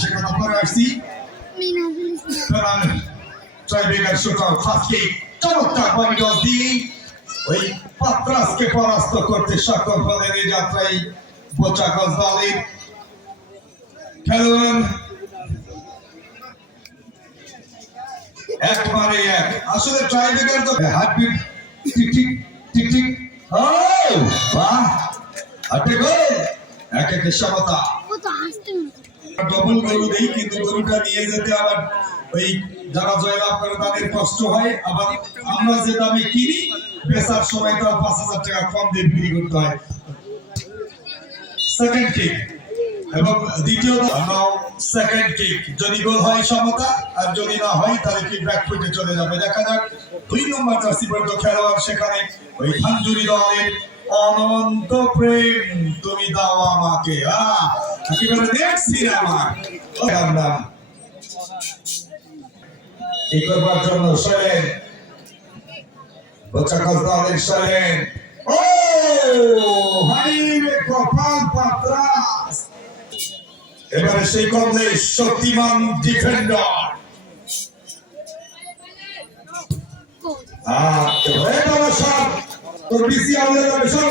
সে কথা পরে আসছি মিনাজুল শুটার ফাঁসকে চমৎকার পরিটস দিয়ে ওই পাত্রাসকে পরাস্ত করতে সক্ষম হলেন এই যাত্রায় বোচাগজ দলের খেলোয়াড় একবারে এক। আসলে ট্রাইবেগার তো heartbeat tick tick tick tick ও বাহ। হাটে গোল। এক একের সমতা। ও তো হাসতে ডবল গরু দেই কিন্তু গরুটা নিয়ে যেতে আবার ওই যারা জয়লাভ করে তাদের কষ্ট হয়, আবার আমরা যে দামে কিনি, বেচার সময় তার পাঁচ হাজার টাকা কম দিয়ে বিক্রি করতে হয়। সেকেন্ড এবং দ্বিতীয় সেকেন্ড যদি গোল হয় সমতা, আর যদি না হয়, তাহলে কি চলে যাবে। দেখা যাক, দুই নম্বর খেলোয়াড় সেখানে ওই খানজুরি দলের অনন্ত প্রেম। তুমি দাও আমাকে দেখছি রে আমার আমরা কি করবার জন্য শৈলেন বোচাকস দলের শৈলেন ও হাই রে কপাল এবারে সেই কমলে শক্তিমান ডিফেন্ডার গোল আহ এ বাবা সব তোর বিসি আউলে যাবে সব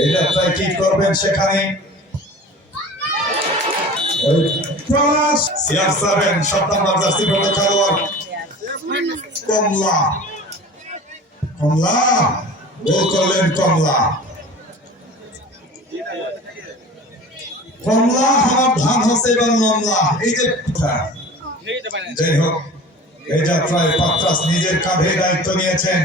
এই যাত্রায় কি করবেন সেখানে। প্রয়াস সিয়ার সাত কমলা। কমলা, গোল করলেন কমলা। কমলা আমার ধান হচ্ছে এবার মামলা। এই যে। যাই হোক এই যাত্রায় পাত্রাস নিজের কাঁধে দায়িত্ব নিয়েছেন।